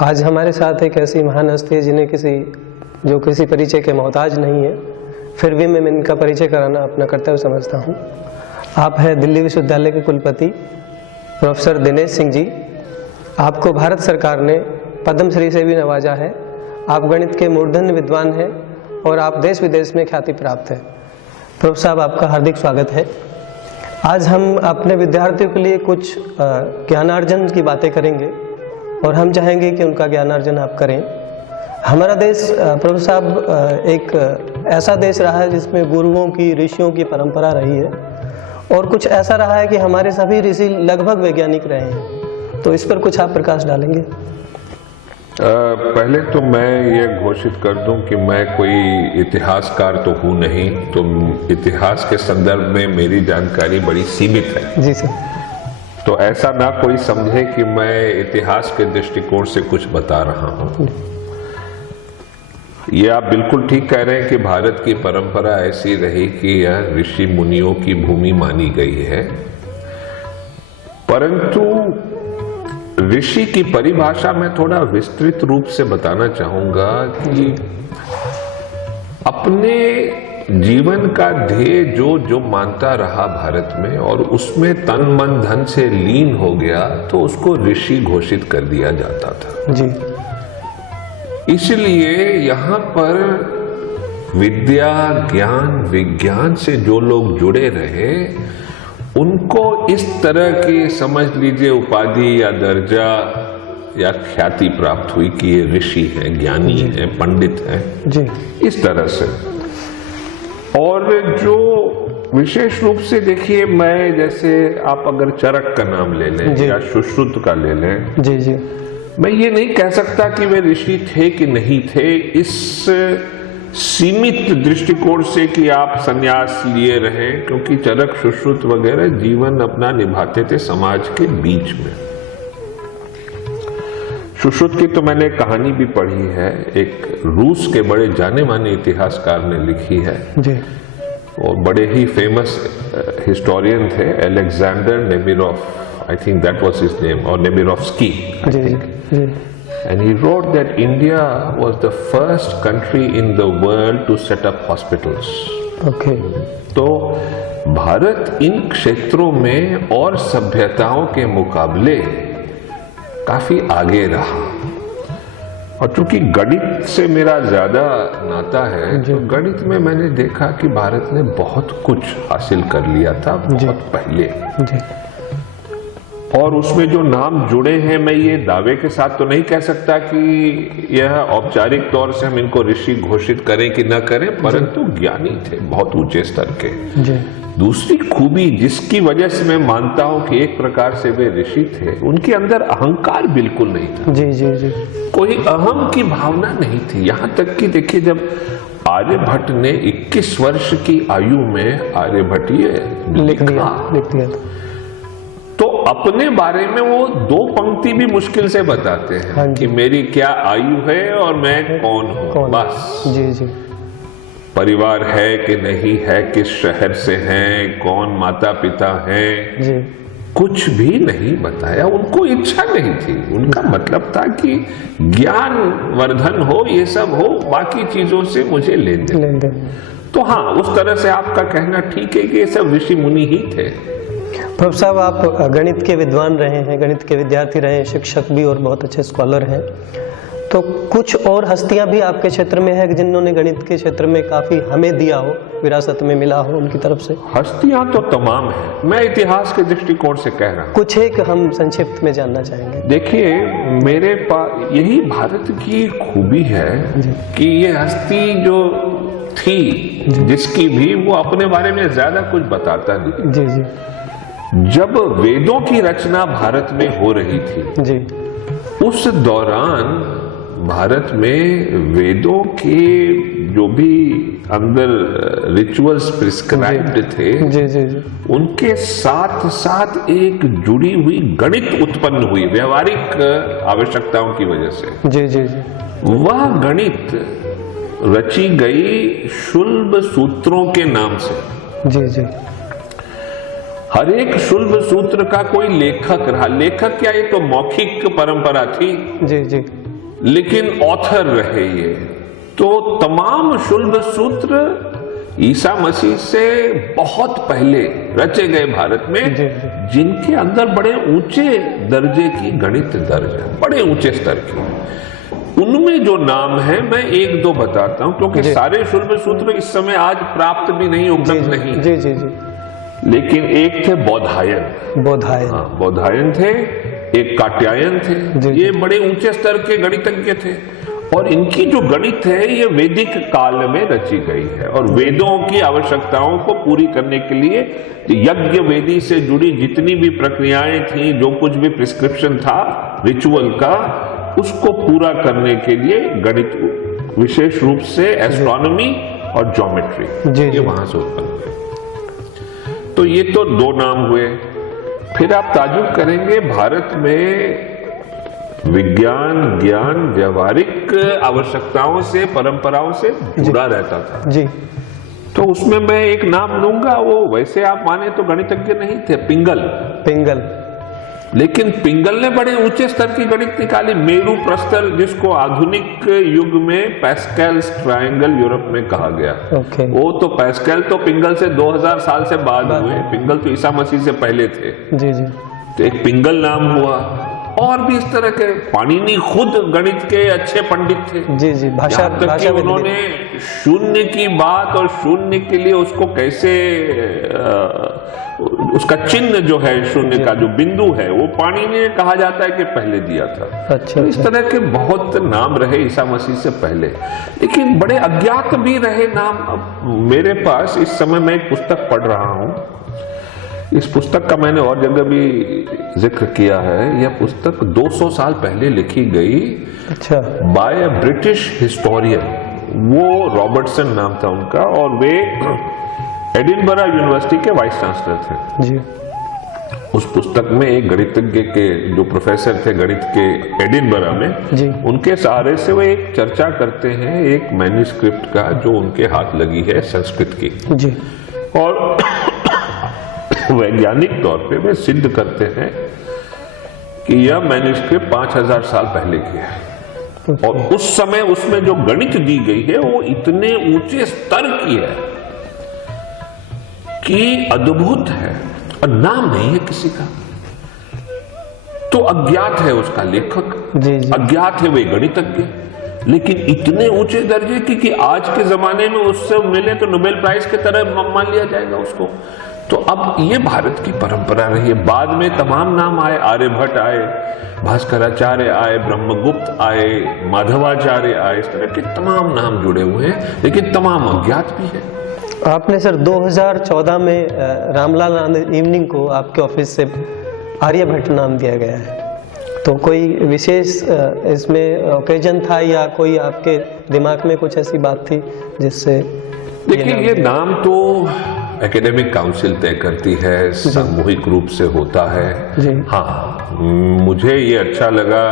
आज हमारे साथ एक ऐसी महान हस्ती है जिन्हें जो किसी परिचय के मोहताज नहीं है, फिर भी मैं इनका परिचय कराना अपना कर्तव्य समझता हूँ। आप हैं दिल्ली विश्वविद्यालय के कुलपति प्रोफेसर दिनेश सिंह जी। आपको भारत सरकार ने पद्म श्री से भी नवाजा है। आप गणित के मूर्धन्य विद्वान हैं और आप देश विदेश में ख्याति प्राप्त है। प्रोफेसर साहब, आपका हार्दिक स्वागत है। आज हम अपने विद्यार्थियों के लिए कुछ ज्ञानार्जन की बातें करेंगे और हम चाहेंगे कि उनका ज्ञानार्जन आप करें। हमारा देश प्रोफेसर साहब एक ऐसा देश रहा है जिसमें गुरुओं की, ऋषियों की परंपरा रही है और कुछ ऐसा रहा है कि हमारे सभी ऋषि लगभग वैज्ञानिक रहे हैं। तो इस पर कुछ आप प्रकाश डालेंगे? पहले तो मैं ये घोषित कर दूं कि मैं कोई इतिहासकार तो हूं नहीं, तो इतिहास के संदर्भ में मेरी जानकारी बड़ी सीमित है। जी सर। तो ऐसा ना कोई समझे कि मैं इतिहास के दृष्टिकोण से कुछ बता रहा हूं। ये आप बिल्कुल ठीक कह रहे हैं कि भारत की परंपरा ऐसी रही कि यह ऋषि मुनियों की भूमि मानी गई है, परंतु ऋषि की परिभाषा में थोड़ा विस्तृत रूप से बताना चाहूंगा कि अपने जीवन का ध्येय जो मानता रहा भारत में और उसमें तन मन धन से लीन हो गया तो उसको ऋषि घोषित कर दिया जाता था जी। इसलिए यहाँ पर विद्या, ज्ञान, विज्ञान से जो लोग जुड़े रहे उनको इस तरह की समझ लीजिए उपाधि या दर्जा या ख्याति प्राप्त हुई कि ये ऋषि हैं, ज्ञानी हैं, पंडित हैं जी। इस तरह से। और जो विशेष रूप से देखिए, मैं जैसे आप अगर चरक का नाम ले लें या सुश्रुत का ले लें, जी जी, मैं ये नहीं कह सकता कि वे ऋषि थे कि नहीं थे, इस सीमित दृष्टिकोण से कि आप संन्यास लिए रहें, क्योंकि चरक, सुश्रुत वगैरह जीवन अपना निभाते थे समाज के बीच में। सुश्रुत की तो मैंने कहानी भी पढ़ी है, एक रूस के बड़े जाने माने इतिहासकार ने लिखी है जी। और बड़े ही फेमस हिस्टोरियन थे, Alexander Nemirov, I think that was his name, और Nemirovsky I think. And he wrote that India was the first country in the world to set up hospitals. Okay. तो भारत इन क्षेत्रों में और सभ्यताओं के मुकाबले काफी आगे रहा। और चूंकि गणित से मेरा ज्यादा नाता है, तो गणित में मैंने देखा कि भारत ने बहुत कुछ हासिल कर लिया था बहुत पहले। और उसमें जो नाम जुड़े हैं, मैं ये दावे के साथ तो नहीं कह सकता कि यह औपचारिक तौर से हम इनको ऋषि घोषित करें कि न करें, परंतु ज्ञानी थे बहुत ऊंचे स्तर के। दूसरी खूबी जिसकी वजह से मैं मानता हूं कि एक प्रकार से वे ऋषि थे, उनके अंदर अहंकार बिल्कुल नहीं था। जी जी जी। कोई अहम की भावना नहीं थी। यहां तक कि देखिए, जब आर्यभट्ट ने 21 वर्ष की आयु में आर्यभट्ट ये लिख दिया तो अपने बारे में वो 2 पंक्ति भी मुश्किल से बताते हैं कि मेरी क्या आयु है और मैं कौन हूं, बस। जी जी। परिवार है कि नहीं है, किस शहर से हैं, कौन माता पिता हैं, जी। कुछ भी नहीं बताया। उनको इच्छा नहीं थी, उनका मतलब था कि ज्ञान वर्धन हो, ये सब हो, बाकी चीजों से मुझे लेन देन। तो हाँ, उस तरह से आपका कहना ठीक है कि ये सब ऋषि मुनि ही थे। प्रोफेसर साहब, आप गणित के विद्वान रहे हैं, गणित के विद्यार्थी रहे हैं, शिक्षक भी और बहुत अच्छे स्कॉलर हैं। तो कुछ और हस्तियां भी आपके क्षेत्र में है जिन्होंने गणित के क्षेत्र में काफी हमें दिया हो, विरासत में मिला हो उनकी तरफ से? हस्तियां तो तमाम हैं, मैं इतिहास के दृष्टिकोण से कह रहा हूं। कुछ एक हम संक्षिप्त में जानना चाहेंगे। देखिए, मेरे पास यही भारत की खूबी है कि ये हस्ती जो थी, जिसकी भी, वो अपने बारे में ज्यादा कुछ बताता नहीं। जी जी। जब वेदों की रचना भारत में हो रही थी जी, उस दौरान भारत में वेदों के जो भी अंदर रिचुअल्स प्रिस्क्राइब्ड थे, जी जी जी, उनके साथ साथ एक जुड़ी हुई गणित उत्पन्न हुई व्यवहारिक आवश्यकताओं की वजह से। जी जी जी। वह गणित रची गई शुल्ब सूत्रों के नाम से। जी जी। हर एक शुल्ब सूत्र का कोई लेखक रहा। लेखक क्या, ये तो मौखिक परंपरा थी। जी जी। लेकिन ऑथर रहे ये। तो तमाम शुल्ब सूत्र ईसा मसीह से बहुत पहले रचे गए भारत में, जिनके अंदर बड़े ऊंचे दर्जे की गणित दर्ज है, बड़े ऊंचे स्तर की। उनमें जो नाम है मैं एक दो बताता हूं, क्योंकि सारे शुल्ब सूत्र इस समय आज प्राप्त भी नहीं, उपलब्ध नहीं। जी जी जी। लेकिन एक थे बौधायन। हाँ, बौधायन थे, एक कात्यायन थे। ये बड़े ऊंचे स्तर के गणितज्ञ थे, और इनकी जो गणित है ये वैदिक काल में रची गई है, और वेदों की आवश्यकताओं को पूरी करने के लिए यज्ञ वेदी से जुड़ी जितनी भी प्रक्रियाएं थी, जो कुछ भी प्रिस्क्रिप्शन था रिचुअल का, उसको पूरा करने के लिए गणित, विशेष रूप से एस्ट्रोनॉमी और ज्योमेट्री, ये वहां से उत्पन्न हुए। तो ये तो दो नाम हुए। फिर आप ताजुब करेंगे, भारत में विज्ञान, ज्ञान, व्यवहारिक आवश्यकताओं से, परंपराओं से जुड़ा रहता था जी। तो उसमें मैं एक नाम लूंगा, वो वैसे आप माने तो गणितज्ञ नहीं थे, पिंगल। लेकिन पिंगल ने बड़े ऊंचे स्तर की गणित निकाली। मेरू प्रस्तर, जिसको आधुनिक युग में पैस्कल्स ट्रायंगल यूरोप में कहा गया। वो तो पैस्कल तो पिंगल से 2000 साल से बाद हुए, पिंगल तो ईसा मसीह से पहले थे। जी जी। तो एक पिंगल नाम हुआ, और भी इस तरह के। पाणिनि खुद गणित के अच्छे पंडित थे। जी जी। भाषा तक कि उन्होंने शून्य की बात और शून्य के लिए उसको कैसे, उसका चिन्ह जो है शून्य का जो बिंदु है, वो पाणिनि ने कहा जाता है कि पहले दिया था। अच्छा। तो इस तरह के बहुत नाम रहे ईसा मसीह से पहले, लेकिन बड़े अज्ञात भी रहे नाम। अब मेरे पास इस समय मैं एक पुस्तक पढ़ रहा हूं, इस पुस्तक का मैंने और जगह भी जिक्र किया है। यह पुस्तक 200 साल पहले लिखी गई, अच्छा, बाय अ ब्रिटिश हिस्टोरियन। वो रॉबर्टसन नाम था उनका, और वे एडिनबरा यूनिवर्सिटी के वाइस चांसलर थे जी। उस पुस्तक में एक गणितज्ञ के जो प्रोफेसर थे गणित के एडिनबरा में जी, उनके सहारे से वो एक चर्चा करते हैं एक मैन्युस्क्रिप्ट का, जो उनके हाथ लगी है संस्कृत की जी। और वैज्ञानिक तौर पे वे सिद्ध करते हैं कि यह मैन्युस्क्रिप्ट 5000 साल पहले की है, और उस समय उसमें जो गणित दी गई है वो इतने ऊंचे स्तर की है कि अद्भुत है, और नाम नहीं है किसी का। तो अज्ञात है उसका लेखक जी जी। अज्ञात है वे गणितज्ञ, लेकिन इतने ऊंचे दर्जे की कि आज के जमाने में उससे मिले तो नोबेल प्राइज की तरह मान लिया जाएगा उसको। तो अब ये भारत की परंपरा रही है। बाद में तमाम नाम आए, आर्यभट्ट आए, भास्कराचार्य आए, ब्रह्मगुप्त आए, माधवाचार्य आए, इस तरह के तमाम नाम जुड़े हुए हैं, लेकिन तमाम अज्ञात भी है। आपने सर 2014 में रामलाल आनंद इवनिंग को आपके ऑफिस से आर्यभट्ट नाम दिया गया है, तो कोई विशेष इसमें ओकेजन था, या कोई आपके दिमाग में कुछ ऐसी बात थी जिससे? देखिए, ये नाम तो एकेडमिक काउंसिल तय करती है, सामूहिक रूप से होता है। हाँ, मुझे ये अच्छा लगा,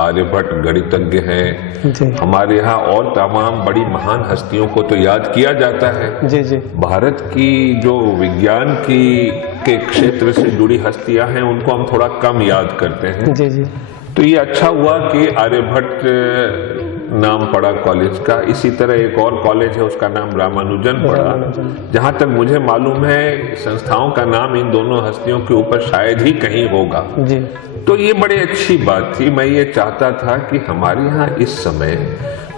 आर्यभट्ट गणितज्ञ हैं। हमारे यहाँ और तमाम बड़ी महान हस्तियों को तो याद किया जाता है जी जी। भारत की जो विज्ञान के क्षेत्र से जुड़ी हस्तियां हैं उनको हम थोड़ा कम याद करते हैं जी जी। तो ये अच्छा हुआ कि आर्यभट्ट नाम पड़ा कॉलेज का। इसी तरह एक और कॉलेज है, उसका नाम रामानुजन पड़ा। जहां तक मुझे मालूम है, संस्थाओं का नाम इन दोनों हस्तियों के ऊपर शायद ही कहीं होगा जी। तो ये बड़ी अच्छी बात थी। मैं ये चाहता था कि हमारे यहाँ इस समय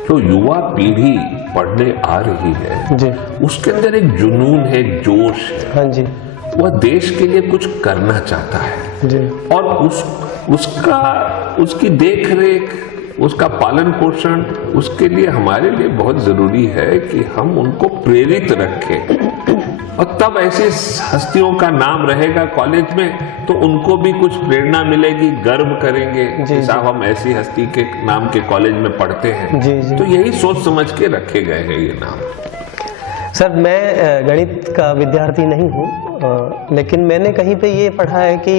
जो युवा पीढ़ी पढ़ने आ रही है जी, उसके अंदर एक जुनून है, जोश है। हाँ जी। वह देश के लिए कुछ करना चाहता है जी। और उसकी देख रेख, उसका पालन पोषण, उसके लिए हमारे लिए बहुत जरूरी है कि हम उनको प्रेरित रखें। और तब ऐसी हस्तियों का नाम रहेगा कॉलेज में तो उनको भी कुछ प्रेरणा मिलेगी, गर्व करेंगे कि साहब हम ऐसी हस्ती के नाम के कॉलेज में पढ़ते हैं जी जी। तो यही सोच समझ के रखे गए हैं ये नाम। सर, मैं गणित का विद्यार्थी नहीं हूँ, लेकिन मैंने कहीं पे ये पढ़ा है कि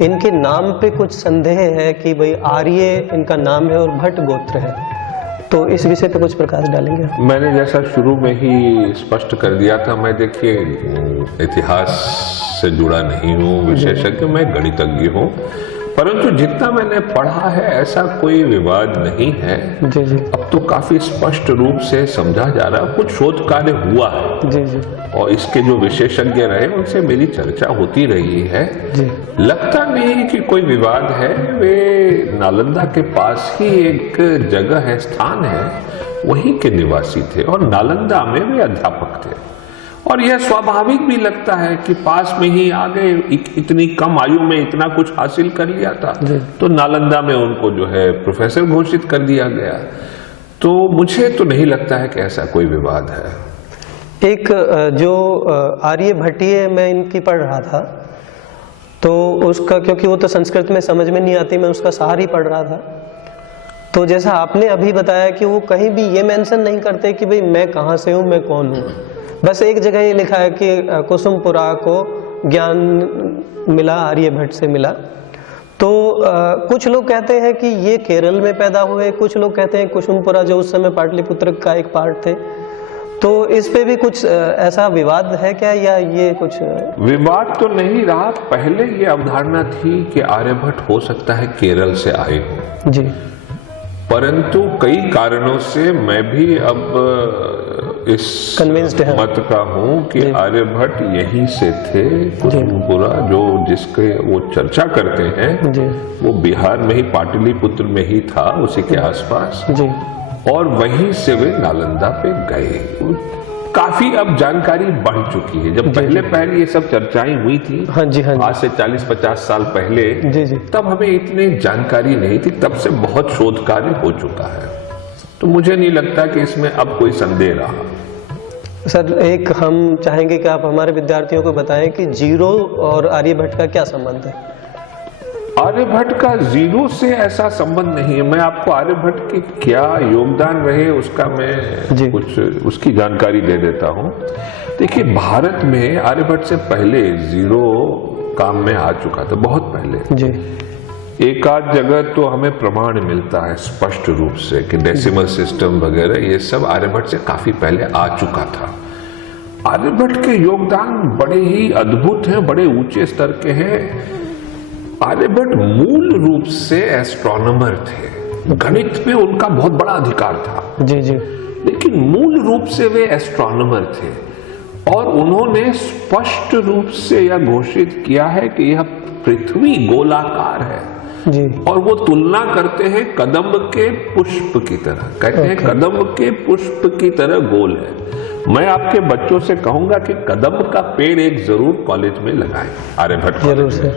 इनके नाम पे कुछ संदेह है कि भाई आर्य इनका नाम है और भट्ट गोत्र है, तो इस विषय पे कुछ प्रकाश डालेंगे? मैंने जैसा शुरू में ही स्पष्ट कर दिया था, मैं देखिए इतिहास से जुड़ा नहीं हूँ, विशेषज्ञ मैं गणितज्ञ हूँ। परंतु जितना मैंने पढ़ा है ऐसा कोई विवाद नहीं है। जी जी अब तो काफी स्पष्ट रूप से समझा जा रहा, कुछ शोध कार्य हुआ है जी जी और इसके जो विशेषज्ञ रहे उनसे मेरी चर्चा होती रही है। जी। लगता नहीं कि कोई विवाद है। वे नालंदा के पास ही एक जगह है, स्थान है, वहीं के निवासी थे और नालंदा में वे अध्यापक थे। और यह स्वाभाविक भी लगता है कि पास में ही आ गए, इतनी कम आयु में इतना कुछ हासिल कर लिया था, तो नालंदा में उनको जो है प्रोफेसर घोषित कर दिया गया। तो मुझे तो नहीं लगता है कि ऐसा कोई विवाद है। एक जो आर्यभट्टीय मैं इनकी पढ़ रहा था, तो उसका, क्योंकि वो तो संस्कृत में समझ में नहीं आती, मैं उसका सार ही पढ़ रहा था। तो जैसा आपने अभी बताया कि वो कहीं भी ये मेंशन नहीं करते कि भाई मैं कहाँ से हूँ, मैं कौन हूँ। बस एक जगह ये लिखा है कि कुसुमपुरा को ज्ञान मिला, आर्यभट्ट से मिला। तो कुछ लोग कहते हैं कि ये केरल में पैदा हुए, कुछ लोग कहते हैं कुसुमपुरा जो उस समय पाटलिपुत्र का एक पार्ट थे। तो इस पे भी कुछ ऐसा विवाद है क्या, या ये कुछ विवाद तो नहीं रहा। पहले ये अवधारणा थी कि आर्यभट्ट हो सकता है केरल से आए हो जी, परंतु कई कारणों से मैं भी अब इस मत का हूं कि आर्यभट्ट यहीं से थे। कुसुमपुरा जो जिसके वो चर्चा करते हैं जी, वो बिहार में ही पाटलिपुत्र में ही था, उसी के आसपास जी। और वहीं से वे नालंदा पे गए। काफी अब जानकारी बढ़ चुकी है। जब पहले ये सब चर्चाएं हुई थी, हाँ जी, हाँ जी, आज से 40-50 साल पहले जी जी, तब हमें इतनी जानकारी नहीं थी। तब से बहुत शोध कार्य हो चुका है, तो मुझे नहीं लगता कि इसमें अब कोई संदेह रहा। सर, एक हम चाहेंगे कि आप हमारे विद्यार्थियों को बताएं कि जीरो और आर्यभट्ट का क्या संबंध है। आर्यभट्ट का जीरो से ऐसा संबंध नहीं है। मैं आपको आर्यभट्ट के क्या योगदान रहे उसका मैं कुछ उसकी जानकारी दे देता हूं। देखिए, भारत में आर्यभट्ट से पहले जीरो काम में आ चुका था, बहुत पहले जी। एक आध जगह तो हमें प्रमाण मिलता है स्पष्ट रूप से कि डेसिमल सिस्टम वगैरह ये सब आर्यभट्ट से काफी पहले आ चुका था। आर्यभट्ट के योगदान बड़े ही अद्भुत हैं, बड़े ऊंचे स्तर के हैं। आर्यभट्ट मूल रूप से एस्ट्रोनॉमर थे, गणित में उनका बहुत बड़ा अधिकार था जी जी, लेकिन मूल रूप से वे एस्ट्रोनॉमर थे। और उन्होंने स्पष्ट रूप से यह घोषित किया है कि यह पृथ्वी गोलाकार है जी। और वो तुलना करते हैं कदम्ब के पुष्प की तरह, कहते हैं कदम्ब के पुष्प की तरह गोल है। मैं आपके बच्चों से कहूंगा कि कदम्ब का पेड़ एक जरूर कॉलेज में लगाएं, आर्यभट्ट कॉलेज में,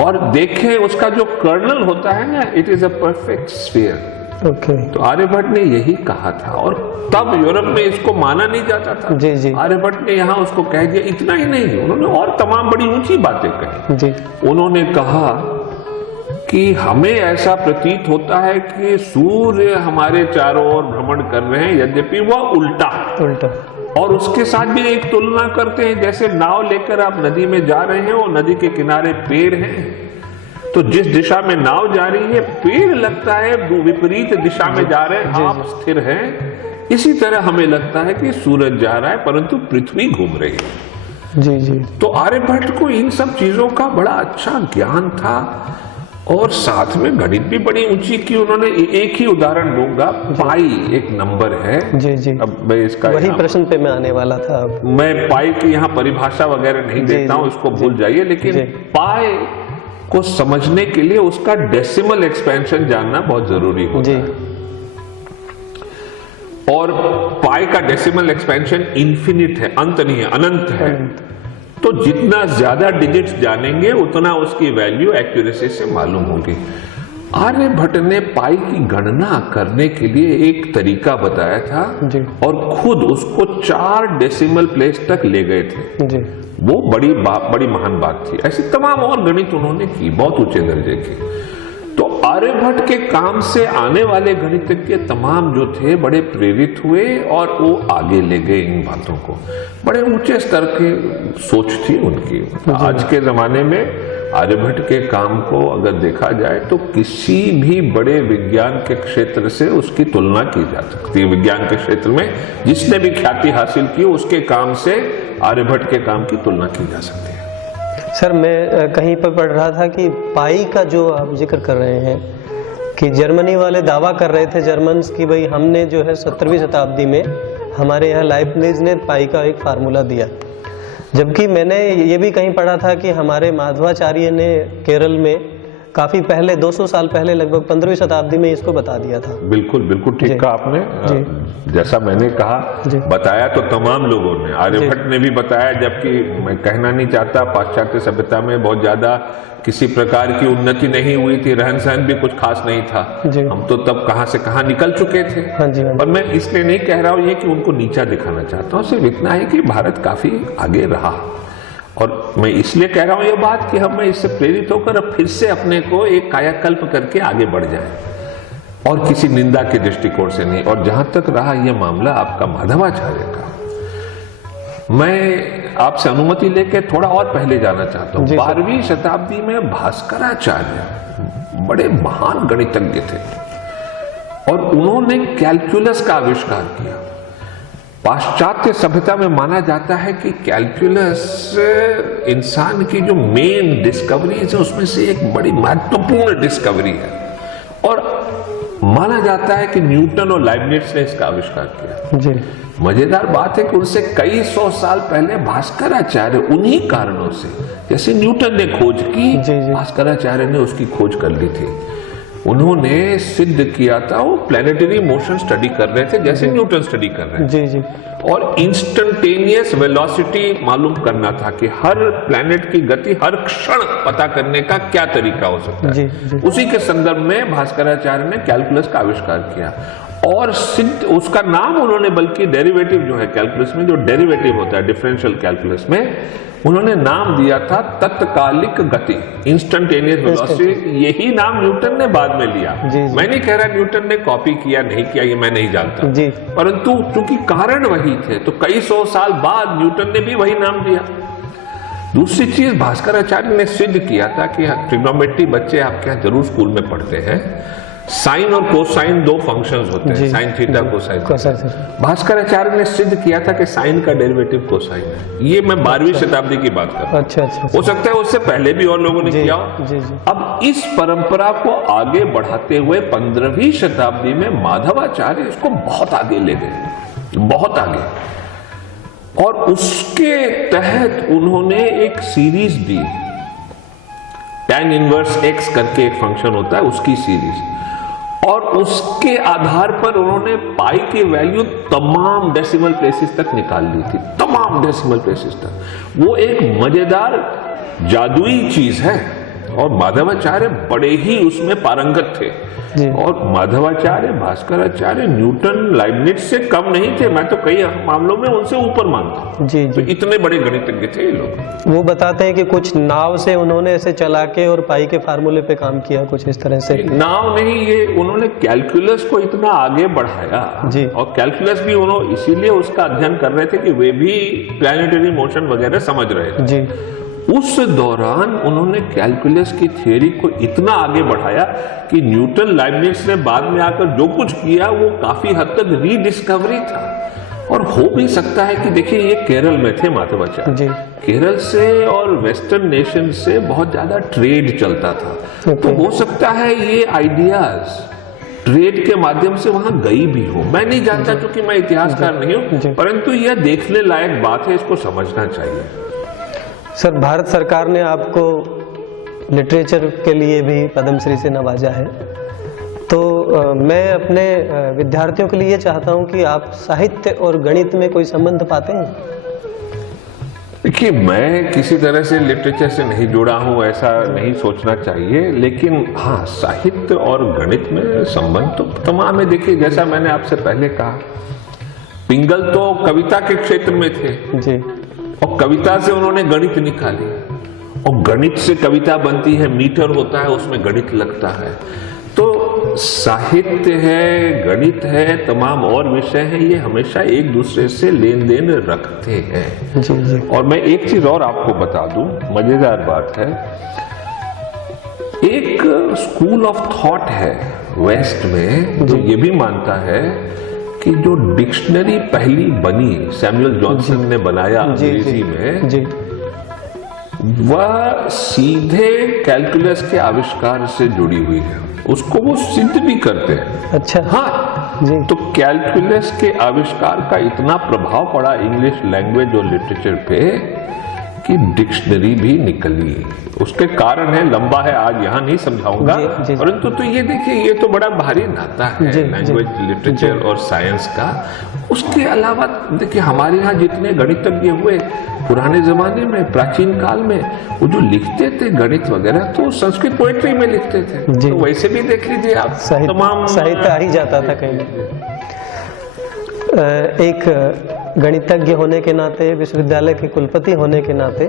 और देखें उसका जो कर्नल होता है ना, it is a perfect sphere. Okay, तो आर्यभट्ट ने यही कहा था। और तब यूरोप में इसको माना नहीं जाता था जी जी। आर्यभट्ट ने यहाँ उसको कह दिया। इतना ही नहीं, उन्होंने और तमाम बड़ी ऊंची बातें कही जी। उन्होंने कहा कि हमें ऐसा प्रतीत होता है कि सूर्य हमारे चारों ओर भ्रमण कर रहे हैं, यद्यपि वह उल्टा। और उसके साथ भी एक तुलना करते हैं, जैसे नाव लेकर आप नदी में जा रहे हैं और नदी के किनारे पेड़ हैं, तो जिस दिशा में नाव जा रही है पेड़ लगता है विपरीत दिशा में जा रहे हैं, आप स्थिर हैं। इसी तरह हमें लगता है कि सूरज जा रहा है परंतु पृथ्वी घूम रही है जी जी। तो आर्यभट्ट को इन सब चीजों का बड़ा अच्छा ज्ञान था और साथ में गणित भी बड़ी ऊंची की उन्होंने। एक ही उदाहरण दूंगा, पाई एक नंबर है जी जी। अब मैं इसका वही प्रश्न पे मैं आने वाला था। मैं पाई की यहाँ परिभाषा वगैरह नहीं देता हूँ, इसको भूल जाइए। लेकिन पाई को समझने के लिए उसका डेसिमल एक्सपेंशन जानना बहुत जरूरी होता है। और पाई का डेसिमल एक्सपेंशन इन्फिनिट है, अंत नहीं है, अनंत है। तो जितना ज्यादा डिजिट्स जानेंगे उतना उसकी वैल्यू एक्यूरेसी से मालूम होगी। आर्यभट्ट ने पाई की गणना करने के लिए एक तरीका बताया था और खुद उसको 4 डेसिमल प्लेस तक ले गए थे जी। वो बड़ी महान बात थी। ऐसी तमाम और गणित उन्होंने की, बहुत ऊंचे दर्जे की। तो आर्यभट्ट के काम से आने वाले गणितज्ञ तमाम जो थे बड़े प्रेरित हुए और वो आगे ले गए इन बातों को। बड़े ऊंचे स्तर की सोच थी उनकी। आज के जमाने में आर्यभट्ट के काम को अगर देखा जाए तो किसी भी बड़े विज्ञान के क्षेत्र से उसकी तुलना की जा सकती है। विज्ञान के क्षेत्र में जिसने भी ख्याति हासिल की उसके काम से आर्यभट्ट के काम की तुलना की जा सकती है। सर मैं कहीं पर पढ़ रहा था कि पाई का जो आप जिक्र कर रहे हैं कि जर्मनी वाले दावा कर रहे थे जर्मन्स की भाई हमने जो है 17वीं शताब्दी में हमारे यहाँ लाइब्निज ने पाई का एक फार्मूला दिया, जबकि मैंने ये भी कहीं पढ़ा था कि हमारे माधवाचार्य ने केरल में काफी पहले 200 साल पहले लगभग 15वीं शताब्दी में इसको बता दिया था। बिल्कुल बिल्कुल ठीक कहा आपने। जैसा मैंने कहा बताया तो तमाम लोगों ने, आर्यभट्ट ने भी बताया, जबकि मैं कहना नहीं चाहता पाश्चात्य सभ्यता में बहुत ज्यादा किसी प्रकार की उन्नति नहीं हुई थी, रहन सहन भी कुछ खास नहीं था, हम तो तब कहां से कहां निकल चुके थे। पर मैं इसलिए नहीं कह रहा हूं ये कि उनको नीचा दिखाना चाहता हूं, सिर्फ इतना है कि भारत काफी आगे रहा। और मैं इसलिए कह रहा हूं ये बात कि हमें इससे प्रेरित होकर अब फिर से अपने को एक कायाकल्प करके आगे बढ़ जाए, और किसी निंदा के दृष्टिकोण से नहीं। और जहां तक रहा यह मामला आपका माधवाचार्य का, मैं आपसे अनुमति लेके थोड़ा और पहले जाना चाहता हूं। 12वीं शताब्दी में भास्कराचार्य बड़े महान गणितज्ञ थे और उन्होंने कैलकुलस का आविष्कार किया। पाश्चात्य सभ्यता में माना जाता है कि कैलकुलस इंसान की जो मेन डिस्कवरीज है उसमें से एक बड़ी महत्वपूर्ण डिस्कवरी है, और माना जाता है कि न्यूटन और लाइबनिट्ज ने इसका आविष्कार किया। जी। मजेदार बात है कि उनसे कई 100 साल पहले भास्कराचार्य उन्हीं कारणों से, जैसे न्यूटन ने खोज की, भास्कराचार्य ने उसकी खोज कर ली थी। उन्होंने सिद्ध किया था, वो प्लैनेटरी मोशन स्टडी कर रहे थे जैसे न्यूटन स्टडी कर रहे थे। जी जी। और इंस्टेंटेनियस वेलोसिटी मालूम करना था कि हर प्लैनेट की गति हर क्षण पता करने का क्या तरीका हो सकता है। जी। उसी के संदर्भ में भास्कराचार्य ने कैलकुलस का आविष्कार किया, और सिद्ध उसका नाम उन्होंने, बल्कि डेरिवेटिव जो है कैलकुलस में, जो डेरिवेटिव होता है डिफरेंशियल कैलकुलस में, उन्होंने नाम दिया था तत्कालिक गति, इंस्टेंटेनियस वेलोसिटी। यही नाम न्यूटन ने बाद में लिया। मैं नहीं कह रहा न्यूटन ने कॉपी किया नहीं किया, ये मैं नहीं जानता, परंतु चूंकि कारण वही थे तो कई 100 साल बाद न्यूटन ने भी वही नाम दिया। दूसरी चीज भास्कराचार्य ने सिद्ध किया था कि ट्रिग्नोमेट्री बच्चे आपके यहाँ जरूर स्कूल में पढ़ते हैं, साइन और कोसाइन दो फंक्शंस होते हैं, साइन थीटा कोसाइन। भास्कराचार्य ने सिद्ध किया था कि साइन का डेरिवेटिव कोसाइन है। ये मैं 12वीं शताब्दी की बात कर रहा हूं। अच्छा। हो सकता है उससे पहले भी और लोगों ने किया हो। अब इस परंपरा को आगे बढ़ाते हुए 15वीं शताब्दी में माधवाचार्य इसको बहुत आगे ले गए, बहुत आगे, और उसके तहत उन्होंने एक सीरीज दी, tan इनवर्स x करके एक फंक्शन होता है, उसकी सीरीज, और उसके आधार पर उन्होंने पाई की वैल्यू तमाम डेसिमल प्लेसेस तक निकाल ली थी, तमाम डेसिमल प्लेसेस तक। वो एक मजेदार जादुई चीज है, और माधवाचार्य बड़े ही उसमें पारंगत थे। और माधवाचार्य, भास्कराचार्य, न्यूटन, लाइबनिट्ज से कम नहीं थे, मैं तो कई मामलों में उनसे ऊपर मानता हूं। जी। तो इतने बड़े गणितज्ञ थे ये लोग। वो बताते हैं कि कुछ नाव से उन्होंने ऐसे चला के और पाई के फार्मूले पे काम किया, कुछ इस तरह से। नाव नहीं, ये उन्होंने कैलकुलस को इतना आगे बढ़ाया। जी। और कैलकुलस भी उन्होंने इसीलिए उसका अध्ययन कर रहे थे कि वे भी प्लैनेटरी मोशन वगैरह समझ रहे थे। जी। उस दौरान उन्होंने कैलकुलस की थ्योरी को इतना आगे बढ़ाया कि न्यूटन, लाइबनिट्ज ने बाद में आकर जो कुछ किया वो काफी हद तक रीडिस्कवरी था। और हो भी सकता है कि देखिए ये केरल में थे माधवाचार्य, केरल से और वेस्टर्न नेशन से बहुत ज्यादा ट्रेड चलता था, तो हो सकता है ये आइडियाज ट्रेड के माध्यम से वहां गई भी हो। मैं नहीं जानता क्योंकि मैं इतिहासकार नहीं हूं, परंतु यह देखने लायक बात है, इसको समझना चाहिए। सर, भारत सरकार ने आपको लिटरेचर के लिए भी पद्मश्री से नवाजा है, तो मैं अपने विद्यार्थियों के लिए ये चाहता हूं कि आप साहित्य और गणित में कोई संबंध पाते हैं? देखिए, मैं किसी तरह से लिटरेचर से नहीं जुड़ा हूं, ऐसा नहीं सोचना चाहिए, लेकिन हाँ, साहित्य और गणित में संबंध तो तमाम है। देखिए, जैसा मैंने आपसे पहले कहा, पिंगल तो कविता के क्षेत्र में थे जी, और कविता से उन्होंने गणित निकाली, और गणित से कविता बनती है, मीटर होता है, उसमें गणित लगता है। तो साहित्य है, गणित है, तमाम और विषय हैं, ये हमेशा एक दूसरे से लेन देन रखते हैं। जी जी। और मैं एक चीज और आपको बता दूं, मजेदार बात है, एक स्कूल ऑफ थॉट है वेस्ट में जो ये भी मानता है कि जो डिक्शनरी पहली बनी, सैमुअल जॉनसन ने बनाया अंग्रेजी में, वह सीधे कैलकुलस के आविष्कार से जुड़ी हुई है, उसको वो सिद्ध भी करते हैं। अच्छा। हाँ जी। तो कैलकुलस के आविष्कार का इतना प्रभाव पड़ा इंग्लिश लैंग्वेज और लिटरेचर पे कि डिक्शनरी भी निकली। उसके कारण है, लंबा है, आज यहाँ नहीं समझाऊंगा, परंतु तो ये देखिए, ये तो बड़ा भारी नाता है लैंग्वेज, लिटरेचर और साइंस का। उसके अलावा देखिए, हमारे यहाँ जितने गणितज्ञ हुए पुराने जमाने में, प्राचीन काल में, वो जो लिखते थे गणित वगैरह तो संस्कृत पोएट्री में लिखते थे, तो वैसे भी देख लीजिए आप, तमाम साहित्य आ ही जाता था कहीं। एक गणितज्ञ होने के नाते, विश्वविद्यालय के कुलपति होने के नाते,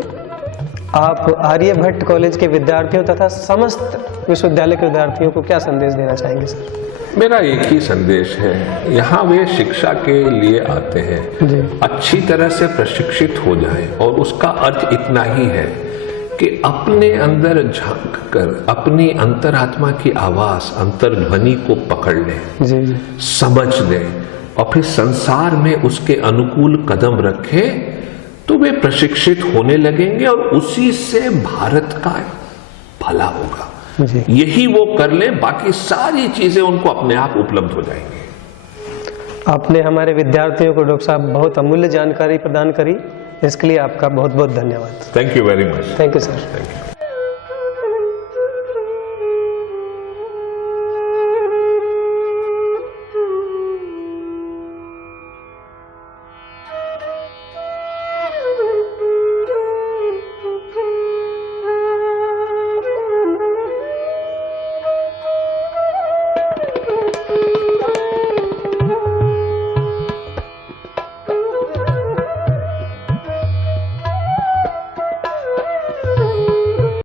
आप आर्यभट्ट कॉलेज के विद्यार्थियों तथा समस्त विश्वविद्यालय के विद्यार्थियों को क्या संदेश देना चाहेंगे सर? मेरा एक ही संदेश है, यहाँ वे शिक्षा के लिए आते हैं, अच्छी तरह से प्रशिक्षित हो जाएं, और उसका अर्थ इतना ही है कि अपने अंदर झांक कर अपनी अंतरात्मा की आवाज, अंतर्ध्वनि को पकड़ लें, समझ लें, और फिर संसार में उसके अनुकूल कदम रखें, तो वे प्रशिक्षित होने लगेंगे और उसी से भारत का भला होगा। यही वो कर ले, बाकी सारी चीजें उनको अपने आप उपलब्ध हो जाएंगी। आपने हमारे विद्यार्थियों को डॉक्टर साहब बहुत अमूल्य जानकारी प्रदान करी, इसके लिए आपका बहुत बहुत धन्यवाद। Thank you very much. Thank you sir. Thank you.